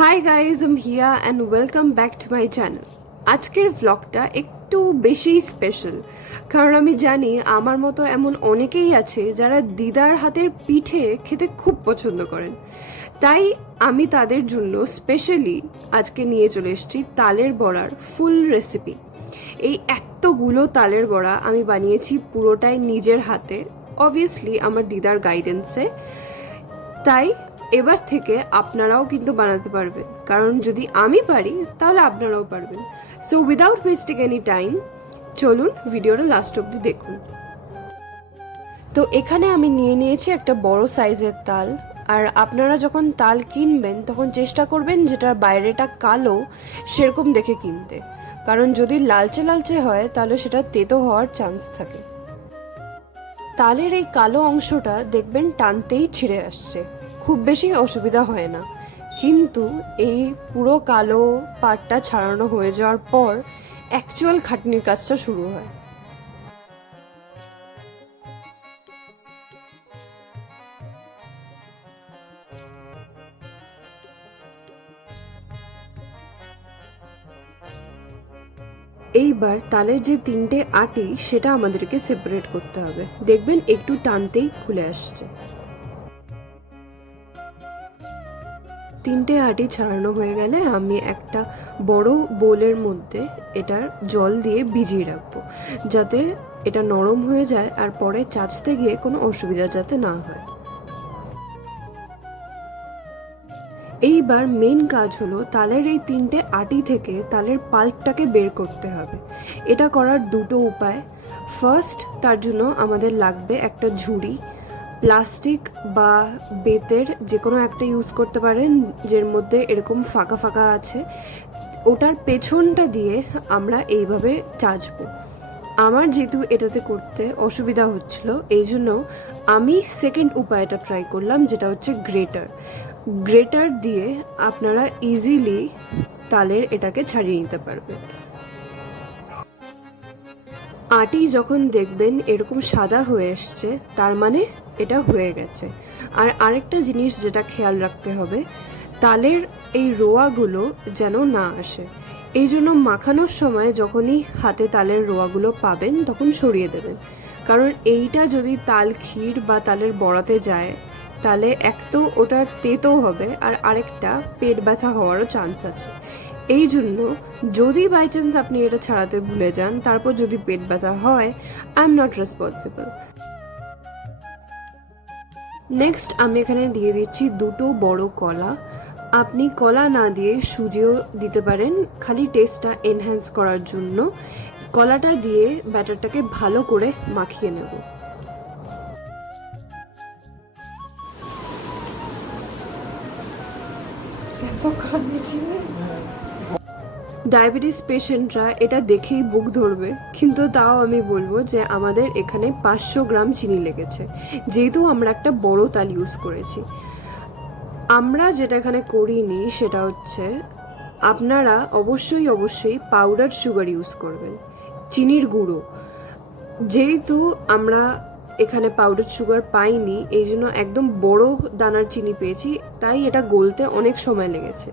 High guys, I'm here and welcome back to my channel. আজকের ভ্লগটা একটু বেশি স্পেশাল, কারণ আমি জানি আমার মতো এমন অনেকেই আছে যারা দিদার হাতের পিঠে খেতে খুব পছন্দ করেন। তাই আমি তাদের জন্য স্পেশালি আজকে নিয়ে চলে এসেছি তালের বড়ার ফুল রেসিপি। এই এতগুলো তালের বড়া আমি বানিয়েছি পুরোটাই নিজের হাতে, অবভিয়াসলি আমার দিদার গাইডেন্সে। তাই এবার থেকে আপনারাও কিন্তু বানাতে পারবেন, কারণ যদি আমি পারি তাহলে আপনারাও পারবেন। So without wasting any time, চলুন ভিডিওটা লাস্ট অবধি দেখুন। তো এখানে আমি নিয়ে নিয়েছি একটা বড় সাইজের তাল। আর আপনারা যখন তাল কিনবেন তখন চেষ্টা করবেন যেটার বাইরেটা কালো সেরকম দেখে কিনতে, কারণ যদি লালচে লালচে হয় তাহলে সেটা তেতো হওয়ার চান্স থাকে। তালের এই কালো অংশটা দেখবেন টানতেই ছিঁড়ে আসছে, খুব বেশি অসুবিধা হয় না। কিন্তু এই পুরো কালো পাটটা ছাড়ানো হয়ে যাওয়ার পর অ্যাকচুয়াল খাটনির কাজটা শুরু হয়। এইবার তালের যে তিনটে আটি সেটা আমাদেরকে সেপারেট করতে হবে, দেখবেন একটু টানতেই খুলে আসছে। তিনটে আটি ছাড়ানো হয়ে গেলে আমি একটা বড় বোলের মধ্যে এটার জল দিয়ে ভিজিয়ে রাখবো, যাতে এটা নরম হয়ে যায় আর পরে চাচতে গিয়ে কোনো অসুবিধা যাতে না হয়। এইবার মেন কাজ হলো তালের এই তিনটে আটি থেকে তালের পাল্পটাকে বের করতে হবে। এটা করার দুটো উপায়। ফার্স্ট, তার জন্য আমাদের লাগবে একটা ঝুড়ি, প্লাস্টিক বা বেতের যে কোনো একটা ইউজ করতে পারেন, যের মধ্যে এরকম ফাঁকা ফাঁকা আছে। ওটার পেছনটা দিয়ে আমরা এইভাবে চাচবো। আমার যেহেতু এটাতে করতে অসুবিধা হচ্ছিল, এই জন্য আমি সেকেন্ড উপায়টা ট্রাই করলাম, যেটা হচ্ছে গ্রেটার। গ্রেটার দিয়ে আপনারা ইজিলি তালের এটাকে ছাড়িয়ে নিতে পারবেন। আটি যখন দেখবেন এরকম সাদা হয়ে এসছে, তার মানে এটা হয়ে গেছে। আর আরেকটা জিনিস যেটা খেয়াল রাখতে হবে, তালের এই রোয়াগুলো যেন না আসে। এই জন্য মাখানোর সময় যখনই হাতে তালের রোয়াগুলো পাবেন তখন সরিয়ে দেবেন, কারণ এইটা যদি তাল ক্ষীর বা তালের বড়াতে যায় তাহলে এক তো ওটা তেতো হবে, আর আরেকটা পেট ব্যথা হওয়ারও চান্স আছে। এই জন্য যদি বাই চান্স আপনি এটা ছাড়াতে ভুলে যান, তারপর যদি পেট ব্যথা হয়, I am not responsible. Next আমি এখানে দিয়ে দিচ্ছি দুটো বড় কলা। আপনি কলা না দিয়ে সুজিও দিতে পারেন, খালি টেস্টটা এনহ্যান্স করার জন্য। কলাটা দিয়ে ব্যাটারটাকে ভালো করে মাখিয়ে নেব। ডায়াবেটিস পেশেন্টরা এটা দেখেই বুক ধরবে, কিন্তু তাও আমি বলবো যে আমাদের এখানে 500 গ্রাম চিনি লেগেছে, যেহেতু আমরা একটা বড় তাল ইউজ করেছি। আমরা যেটা এখানে করিনি সেটা হচ্ছে, আপনারা অবশ্যই অবশ্যই পাউডার সুগার ইউজ করবেন, চিনির গুঁড়ো। যেহেতু আমরা এখানে পাউডার সুগার পাইনি, এই জন্য একদম বড় দানার চিনি পেয়েছি, তাই এটা গলতে অনেক সময় লেগেছে।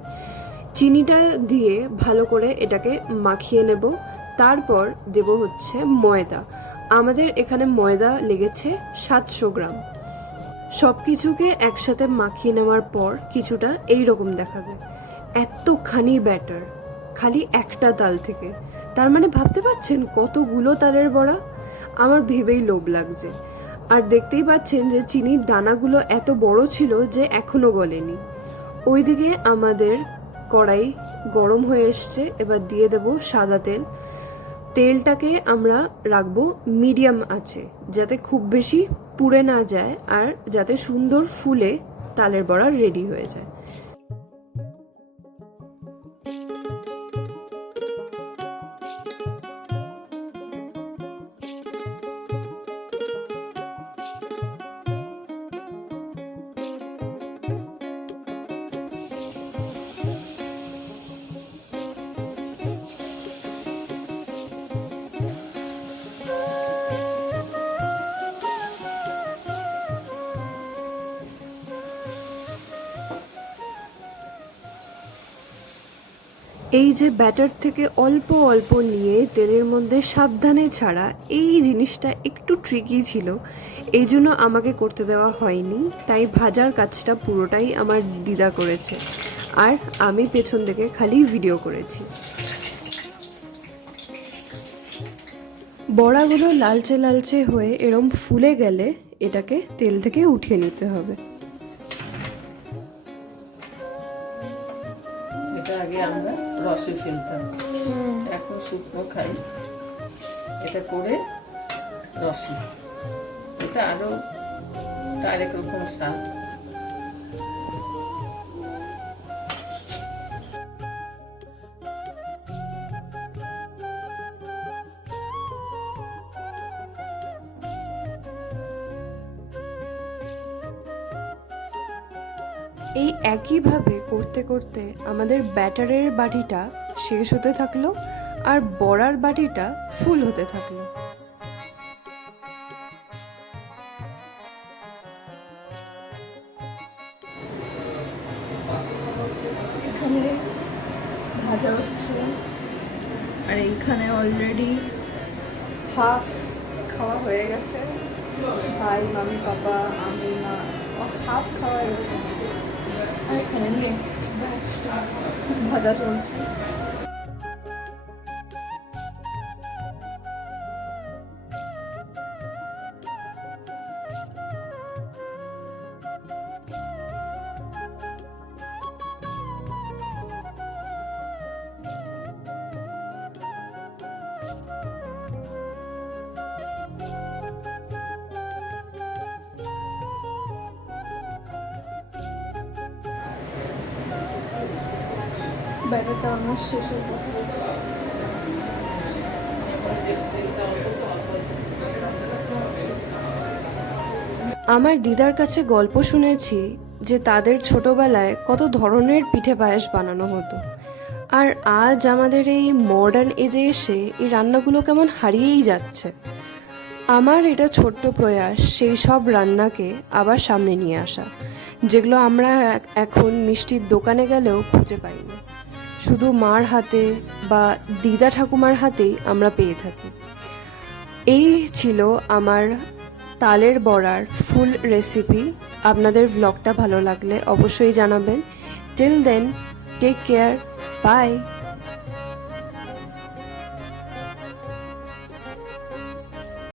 চিনিটা দিয়ে ভালো করে এটাকে মাখিয়ে নেব। তারপর দেব হচ্ছে ময়দা। আমাদের এখানে ময়দা লেগেছে 700 গ্রাম। সব কিছুকে একসাথে মাখিয়ে নেওয়ার পর কিছুটা এই রকম দেখাবে। এতখানি ব্যাটার খালি একটা তাল থেকে, তার মানে ভাবতে পারছেন কতগুলো তালের বড়া। আমার ভেবেই লোভ লাগছে। আর দেখতেই পাচ্ছেন যে চিনির দানাগুলো এত বড় ছিল যে এখনো গলেনি। ওইদিকে আমাদের কড়াই গরম হয়ে এসছে, এবার দিয়ে দেব সাদা তেল। তেলটাকে আমরা রাখবো মিডিয়াম আঁচে, যাতে খুব বেশি পুড়ে না যায় আর যাতে সুন্দর ফুলে তালের বড়া রেডি হয়ে যায়। এই যে ব্যাটার থেকে অল্প অল্প নিয়ে তেলের মধ্যে সাবধানে ছাড়া, এই জিনিসটা একটু ট্রিকি ছিল, এই জন্য আমাকে করতে দেওয়া হয়নি, তাই ভাজার কাজটা পুরোটাই আমার দিদা করেছে আর আমি পেছন থেকে খালি ভিডিও করেছি। বড়াগুলো লালচে লালচে হয়ে এরম ফুলে গেলে এটাকে তেল থেকে উঠিয়ে নিতে হবে। এটা আগে আমরা রসে ফেলতাম, এখন শুকনো খাই। এটা করে রসে, এটা আরো আরেক রকম স্বাদ। এই একইভাবে করতে করতে আমাদের ব্যাটারের বাটিটা শেষ হতে থাকলো আর বড়ার বাটিটা ফুল হতে থাকলো। এখানে ভাজা হচ্ছে আর এইখানে অলরেডি হাফ খাওয়া হয়ে গেছে। ভাই, মামি, পাপা, আমি, মা, হাফ খাওয়া হয়ে গেছে। আর এখানে নেক্সট ব্যাচটা ভাজা চলছে। ব্যাটারটা আমার শেষের কথা। আমার দিদার কাছে গল্প শুনেছি যে তাদের ছোটবেলায় কত ধরনের পিঠে পায়েস বানানো হতো, আর আজ আমাদের এই মডার্ন এজে এসে এই রান্নাগুলো কেমন হারিয়েই যাচ্ছে। আমার এটা ছোট্ট প্রয়াস সেই সব রান্নাকে আবার সামনে নিয়ে আসা, যেগুলো আমরা এখন মিষ্টির দোকানে গেলেও খুঁজে পাই না, শুধু মার হাতে বা দিদা ঠাকুমার হাতেই আমরা পেয়ে থাকি। এই ছিল আমার তালের বড়ার ফুল রেসিপি। আপনাদের ভ্লগটা ভালো লাগলে অবশ্যই জানাবেন। Till then, take care, by.